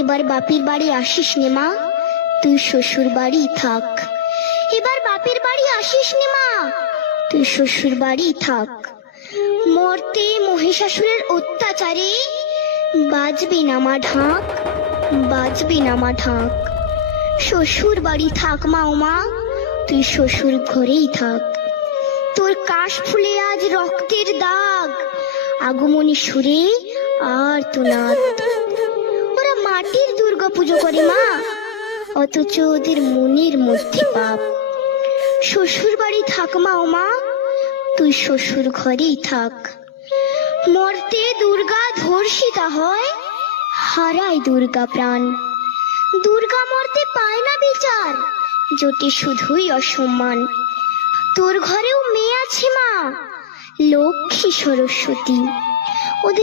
এবার বাপের বাড়ি আসিস নে মা, তুই শ্বশুর বাড়ি থাক। এবার বাপের বাড়ি আসিস নে মা, তুই শ্বশুর বাড়ি থাক। মর্তে মহিষাসুরের অত্যাচারে বাজবে না মা ঢাক, বাজবে না মা ঢাক। শ্বশুর বাড়ি থাক মা ও মা, তুই শ্বশুর ঘরেই থাক। তোর কাশ ফুলে আজ রক্তের দাগ, আগমনী সুরে আর তো নাদ। ওরা মাটির দুর্গা পুজো করে মা, অথচ ওদের মনের মধ্যে পাপ। শ্বশুর বাড়ি থাক মা ও মা, তুই শ্বশুর ঘরেই থাক। মর্তে দুর্গা ধর্ষিতা হয়, হারায় দুর্গা প্রাণ। দুর্গা মর্তে পায় না বিচার, জোটে শুধুই অসম্মান। তোর ঘরেও মেয়ে আছে মা, লক্ষ্মী সরস্বতী।